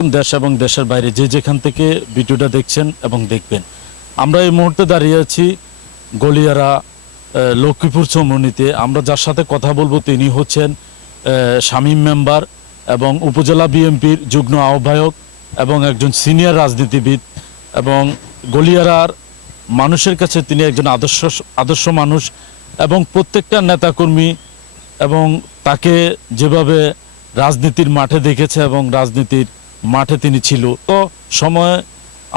দেশ এবং দেশের বাইরে যে যেখান থেকে ভিডিওটা দেখছেন এবং দেখবেন, আমরা এই মুহূর্তে দাঁড়িয়ে আছি গলিয়ারা লক্ষ্মীপুর চৌমুহনীতে। আমরা যার সাথে কথা বলবো তিনি হচ্ছেন শামীম মেম্বার এবং উপজেলা বিএনপির যুগ্ম আহ্বায়ক এবং একজন সিনিয়র রাজনীতিবিদ, এবং গলিয়ারার মানুষের কাছে তিনি একজন আদর্শ মানুষ এবং প্রত্যেকটা নেতাকর্মী এবং তাকে যেভাবে রাজনীতির মাঠে দেখেছে এবং রাজনীতির মাঠে তিনি ছিল, তো সময়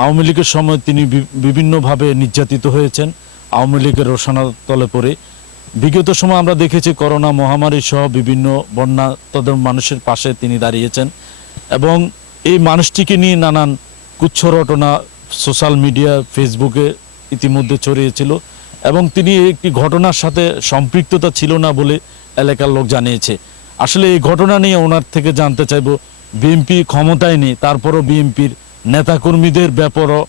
আওয়ামী লীগের সময় তিনি বিভিন্নভাবে নির্যাতিত হয়েছেন আওয়ামী লীগের রোষানলে পড়ে। বিগত সময় আমরা দেখেছি করোনা মহামারী সহ বিভিন্ন বন্যা তাদের মানুষের পাশে তিনি দাঁড়িয়েছেন, এবং এই মানুষটিকে নিয়ে নানান কুচ্ছরটনা সোশ্যাল মিডিয়া ফেসবুকে ইতিমধ্যে ছড়িয়েছিল, এবং তিনি একটি ঘটনার সাথে সম্পৃক্ততা ছিল না বলে এলাকার লোক জানিয়েছে। আসলে এই ঘটনা নিয়ে ওনার থেকে জানতে চাইব। বিএনপি ক্ষমতায় নেই, তারপরও বিএনপির নেতাকর্মীদের ব্যাপারও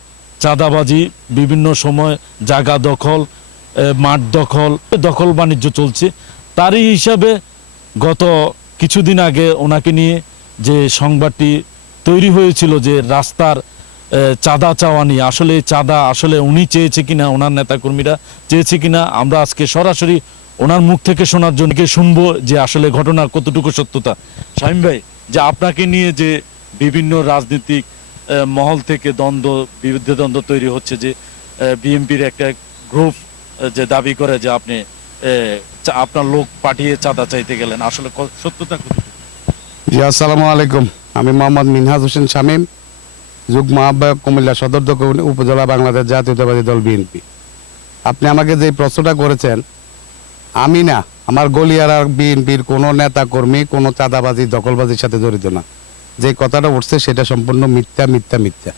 চাঁদাবাজি, বিভিন্ন সময় জায়গা দখল, মাঠ দখল বাণিজ্য চলছে। তারই হিসাবে গত কিছুদিন আগে ওনাকে নিয়ে যে সংবাদটি তৈরি হয়েছিল যে রাস্তার চাঁদা চাওয়া নিয়ে, আসলে চাঁদা আসলে উনি চেয়েছে কিনা, ওনার নেতাকর্মীরা চেয়েছে কিনা, আমরা আজকে সরাসরি ওনার মুখ থেকে শোনার জন্য শুনবো যে আসলে ঘটনার কতটুকু সত্যতা। শামীম ভাই, যে আপনাকে নিয়ে যে বিভিন্ন রাজনৈতিক মহল থেকে বিরুদ্ধে দ্বন্দ্ব তৈরি হচ্ছে, যে বিএনপির একটা গ্রুপ যে দাবি করে যে আপনি আপনার লোক পাঠিয়ে চাঁদা চাইতে গেলেন, আসলে সত্যতা কতটুকু? জি, আসসালামু আলাইকুম। আমি মোহাম্মদ মিনহাজ হোসেন শামীম, যুগ্ম আহ্বায়ক, কুমিল্লা সদর দক্ষিণ উপজেলা, বাংলাদেশ জাতীয়তাবাদী দল বিএনপি। আপনি আমাকে যে প্রশ্নটা করেছেন, আমি না, আমার গলিয়ারা বিএনপির কোনো নেতা কর্মী কোনো চাঁদাবাজি দখলবাজির সাথে জড়িত না। যে কথাটা উঠছে সেটা সম্পূর্ণ মিথ্যা মিথ্যা মিথ্যা।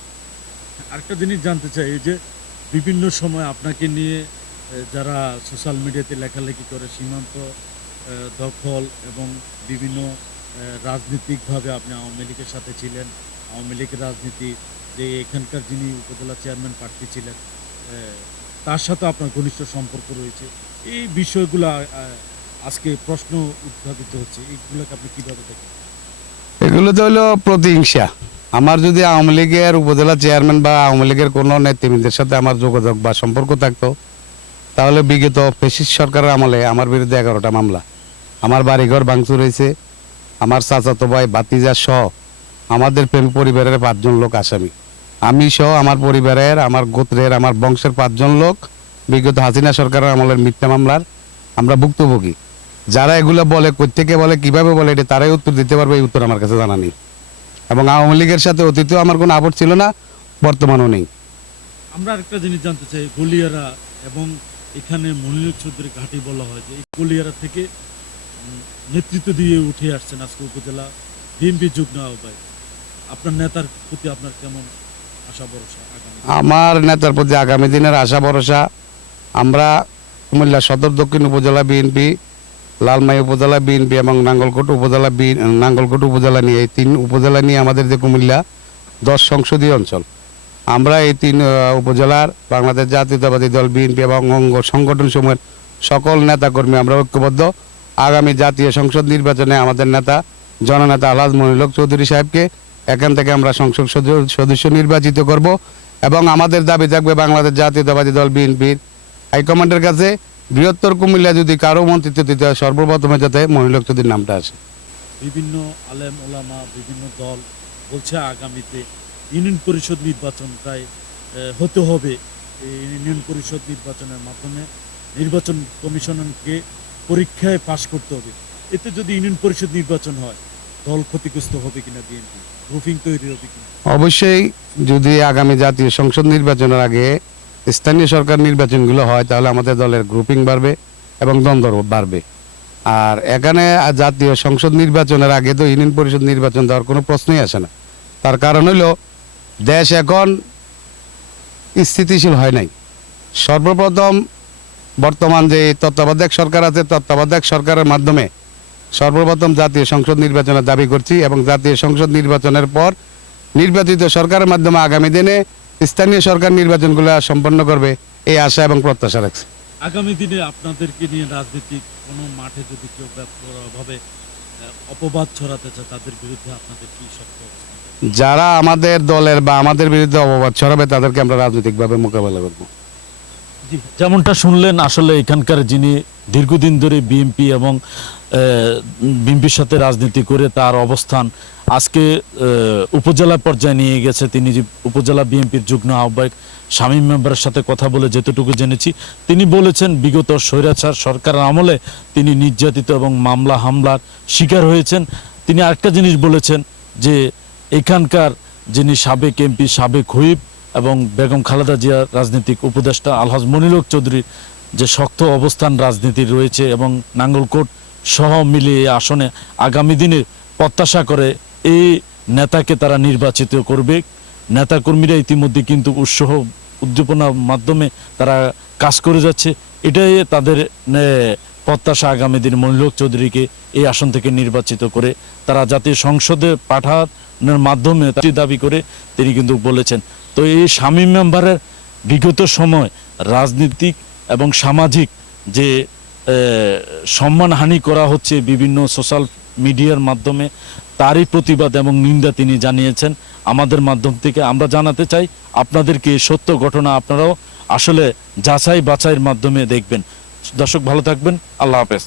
আরেকটা জিনিস জানতে চাই, এই যে বিভিন্ন সময় আপনাকে নিয়ে যারা সোশ্যাল মিডিয়াতে লেখালেখি করে সীমান্ত দখল এবং বিভিন্ন রাজনৈতিকভাবে আপনি আওয়ামী লীগের সাথে ছিলেন, আওয়ামী লীগের রাজনীতি, যে এখানকার যিনি উপজেলা চেয়ারম্যান প্রার্থী ছিলেন তার সাথে আপনার ঘনিষ্ঠ সম্পর্ক রয়েছে, এই বিষয়গুলো আজকে প্রশ্ন উত্থাপিত হচ্ছে, এইগুলোকে আপনি কীভাবে দেখেন? এগুলো তো হলো প্রতিহিংসা। আমার যদি আওয়ামী লীগের উপজেলা চেয়ারম্যান বা আওয়ামী লীগের কোনো নেতৃবৃন্দের সাথে আমার যোগাযোগ বা সম্পর্ক থাকতো, তাহলে বিগত ফ্যাসিস্ট সরকারের আমলে আমার বিরুদ্ধে 11টা মামলা, আমার বাড়িঘর ভাঙচুর হয়েছে, আমার চাচাতো ভাই ভাতিজা সহ আমাদের পরিবারের 5 জন লোক আসামি, আমি সহ আমার পরিবারের, আমার গোত্রের, আমার বংশের 5 জন লোক বিগত হাসিনা সরকারের আমলের মিথ্যা মামলার আমরা ভুক্তভোগী। যারা এগুলো বলে, কোত্থেকে বলে, কিভাবে বলে, এটা তারাই উত্তর দিতে পারবে, এই উত্তর আমার কাছে জানা নেই। এবং আওয়ামী লীগের সাথে অতীতেও আমার কোনো আপত্তি ছিল না, বর্তমানও নেই। আমরা আরেকটা জিনিস জানতে চাই, গলিয়ারা এবং এখানে মনির চৌধুরী ঘাঁটি বলা হয়, যে এই গলিয়ারা থেকে নেতৃত্ব দিয়ে উঠে আসছেন আজকে উপজেলা বিএনপি যুগ্ম আহ্বায়ক। আপনার নেতার প্রতি আপনার কেমন আশা ভরসা? আমার নেতার প্রতি আগামী দিনের আশা ভরসা, আমরা কুমিল্লা সদর দক্ষিণ উপজেলা বিএনপি, লালমাই উপজেলা বিএনপি এবং নাঙ্গলকোট উপজেলা নিয়ে, এই 3 উপজেলা নিয়ে আমাদের যে কুমিল্লা 10 সংসদীয় অঞ্চল, আমরা এই 3 উপজেলার বাংলাদেশ জাতীয়তাবাদী দল বিএনপি এবং অঙ্গ সংগঠন সমূহের সকল নেতাকর্মী আমরা ঐক্যবদ্ধ। আগামী জাতীয় সংসদ নির্বাচনে আমাদের নেতা জননেতা আলহাজ মনির চৌধুরী সাহেবকে এখান থেকে আমরা সংসদ সদস্য নির্বাচিত করব, এবং আমাদের দাবি থাকবে বাংলাদেশ জাতীয়তাবাদী দল বিএনপির হাইকমান্ডের কাছে, বৃহত্তর কুমিল্লা যদি কারো মন্ত্রিত্ব দিতে হয়, সর্বপ্রথমে যাতে মনির চৌধুরীর নামটা আসে। বিভিন্ন আলেম ওলামা, বিভিন্ন দল বলছে আগামীতে ইউনিয়ন পরিষদ নির্বাচনটাই হতে হবে। এই ইউনিয়ন পরিষদ নির্বাচনের মাধ্যমে নির্বাচন কমিশনকে পরীক্ষায় পাশ করতে হবে। এতে যদি ইউনিয়ন পরিষদ নির্বাচন হয়, দল ক্ষতিগ্রস্ত হবে কিনা, বিএনপি গ্রুপিং তৈরি হবে কিনা? অবশ্যই, যদি আগামী জাতীয় সংসদ নির্বাচনের আগে স্থানীয় সরকার নির্বাচনগুলো হয়, তাহলে আমাদের দলের গ্রুপিং বাড়বে এবং দ্বন্দ্ব বাড়বে। আর এখানে জাতীয় সংসদ নির্বাচনের আগে তো ইউনিয়ন পরিষদ নির্বাচন দেওয়ার কোনো প্রশ্নই আসে না। তার কারণ হলো দেশ এখন স্থিতিশীল হয় নাই। সর্বপ্রথম বর্তমান যে তত্ত্বাবধায়ক সরকার আছে, তত্ত্বাবধায়ক সরকারের মাধ্যমে সর্বপ্রথম জাতীয় সংসদ নির্বাচনের দাবি করছি, এবং জাতীয় সংসদ নির্বাচনের পর নির্বাচিত সরকারের মাধ্যমে আগামী দিনে স্থানীয় সরকার নির্বাচনগুলো সম্পন্ন করবে, এই আশা এবং প্রত্যাশা রাখছি। আগামী দিনে আপনাদেরকে নিয়ে রাজনৈতিক কোনো মাঠে যদি কেউ ব্যাপকভাবে অপবাদ ছড়াতে চায়, তাদের বিরুদ্ধে আপনাদের কি শক্ত অবস্থান? যারা আমাদের দলের বা আমাদের বিরুদ্ধে অপবাদ ছড়াবে তাদেরকে আমরা রাজনৈতিকভাবে মোকাবেলা করব। যেমনটা শুনলেন, আসলে এখানকার যিনি দীর্ঘদিন ধরে বিএনপি এবং বিএনপির সাথে রাজনীতি করে তার অবস্থান আজকে উপজেলা পর্যায়ে নিয়ে গেছে। তিনি যে উপজেলা বিএনপির যুগ্ম আহ্বায়ক শামীম মেম্বারের সাথে কথা বলে যেতটুকু জেনেছি, তিনি বলেছেন বিগত স্বৈরাচার সরকারের আমলে তিনি নির্যাতিত এবং মামলা হামলার শিকার হয়েছেন। তিনি আরেকটা জিনিস বলেছেন যে এখানকার যিনি সাবেক এমপি, সাবেক হুইপ এবং বেগম খালেদা জিয়ার রাজনৈতিক উপদেষ্টা আলহাজ মনিরুল চৌধুরীর যে শক্ত অবস্থান রাজনীতির রয়েছে এবং নাঙ্গলকোট সহ মিলিয়ে এই আসনে আগামী দিনে প্রত্যাশা করে এই নেতাকে তারা নির্বাচিত করবে। নেতাকর্মীরা ইতিমধ্যে কিন্তু উৎসাহ উদ্দীপনার মাধ্যমে তারা কাজ করে যাচ্ছে। এটাই তাদের প্রত্যাশা, আগামী দিন মনিরুল চৌধুরীকে এই আসন থেকে নির্বাচিত করে তারা জাতীয় সংসদে পাঠানোর মাধ্যমে দাবি করে তিনি কিন্তু বলেছেন। তো এই শামীম মেম্বারের বিগত সময় রাজনীতিক এবং সামাজিক যে সম্মানহানি করা হচ্ছে বিভিন্ন সোশ্যাল মিডিয়ার মাধ্যমে, তারই প্রতিবাদ এবং নিন্দা তিনি জানিয়েছেন। আমাদের মাধ্যম থেকে আমরা জানাতে চাই আপনাদেরকে সত্য ঘটনা আপনারাও আসলে যাচাই বাছাইয়ের মাধ্যমে দেখবেন। দর্শক ভালো থাকবেন, আল্লাহ হাফেজ।